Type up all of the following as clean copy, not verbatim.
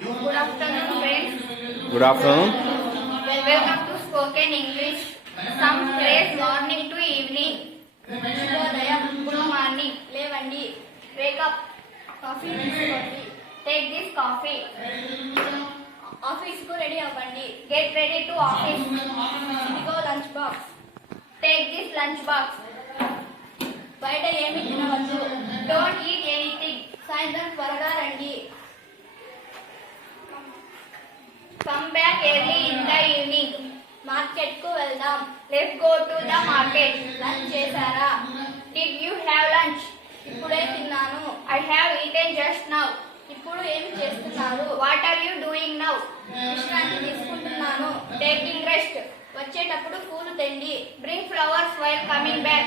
Good afternoon, friends. Good afternoon. Welcome to Spoken English. Some phrase morning to evening. Shubhodayam. Good morning. Levandi. Wake up. Coffee తీసుకోండి. Take this coffee. Office కు ready అవ్వండి. Get ready to office. ఇదిగో lunch box. Take this lunch box. బయట ఏమి తినవద్దు. Don't eat anything. సాయంత్రం త్వరగా రండి. Come back early in the evening. Market కు వెళ్దాం. Let's go to the market. Lunch చేశారా? Did you have lunch? ఇప్పుడే తిన్నాను. I have eaten just now. ఇప్పుడు ఏమి చేస్తున్నారు? What are you doing now? విశ్రాంతి తీసుకుంటున్నాను. Taking rest. వచ్చేటప్పుడు పూలు తెండి. Bring flowers while coming back.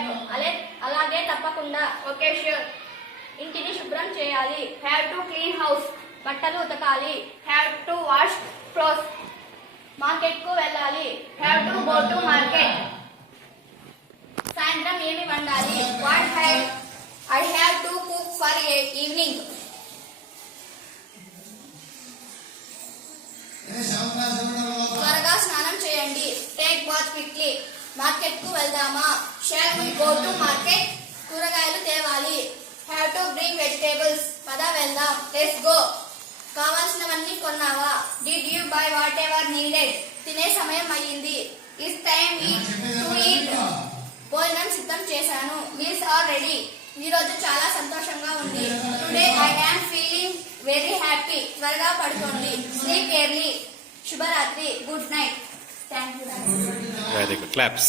అలాగే తప్పకుండా. Okay, sure. ఇంటిని శుభ్రం చేయాలి. Have to clean house. బట్టలు ఉతకాలి. Have to wash clothes. Market కు వెళ్ళాలి. Have to go to market. సాయంత్రం ఏమి వండాలి? I have to cook for evening. త్వరగా స్నానం చేయండి. Take bath quickly. మార్కెట్ కు వెళ్దామా? Shall we go to market? కూరగాయలు తేవాలి. Have to bring vegetables. పద వెళ్దాం. Let's go. కావాల్సినవన్నీ కొన్నావా? Did you buy whatever needed? తినే సమయం అయ్యింది. It's time to eat. భోజనం సిద్ధం చేశాను. Meals are ready. ఈ రోజు చాలా సంతోషంగా ఉంది. Today I am feeling very happy. త్వరగా పడుకోండి. Sleep early. శుభరాత్రి. Good night. Thank you. Very good. Claps.